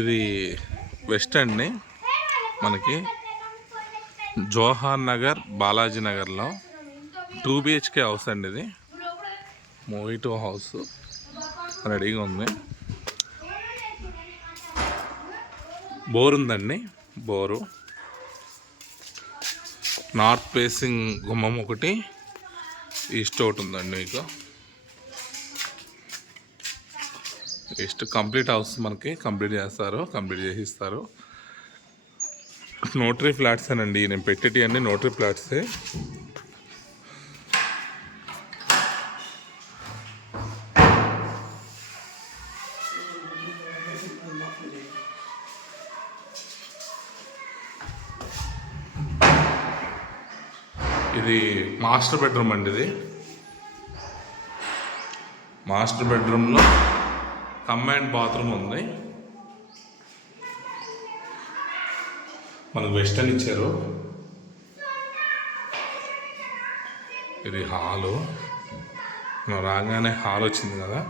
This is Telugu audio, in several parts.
ఇది వెస్ట్ అండి. మనకి జోహార్ నగర్ బాలాజీ నగర్లో 2 BHK హౌస్ అండి. ఇది మోయిటో హౌస్ రెడీగా ఉంది. బోర్ ఉందండి. బోరు నార్త్ ఫేసింగ్ గుమ్మం ఒకటి, ఈస్ట్ ఒకటి ఉందండి. మీకు ఈస్ట్ కంప్లీట్ హౌస్ మనకి కంప్లీట్ చేసిస్తారు. నోటరీ ఫ్లాట్స్ అనండి. నేను పెట్టేటి అన్నీ నోటరీ ఫ్లాట్సే. ఇది మాస్టర్ బెడ్రూమ్ అండి. ఇది మాస్టర్ బెడ్రూమ్లో కంబైన్డ్ బాత్రూమ్ ఉంది. మనకు వెస్టర్న్ ఇచ్చారు. ఇది హాలు. మనం రాగానే హాల్ వచ్చింది కదా.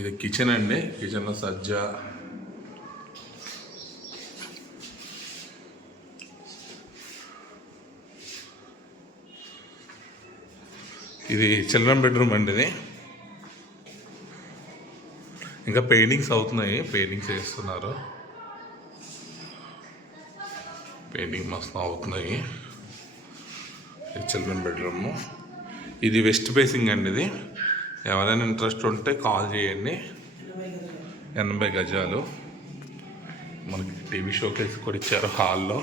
ఇది కిచెన్ అండి. కిచెన్లో సజ్జ, ఇది చిల్డ్రన్ బెడ్రూమ్ అండి. ఇది ఇంకా పెయింటింగ్స్ అవుతున్నాయి. పెయింటింగ్స్ వేస్తున్నారు. పెయింటింగ్ మస్తు అవుతున్నాయి. ఇది చిల్డ్రన్ బెడ్రూమ్. ఇది వెస్ట్ ఫేసింగ్ అండి. ఇది ఎవరైనా ఇంట్రెస్ట్ ఉంటే కాల్ చేయండి. 80 గజాలు. మనకి టీవీ షోకేస్ కూడా ఇచ్చారు హాల్లో.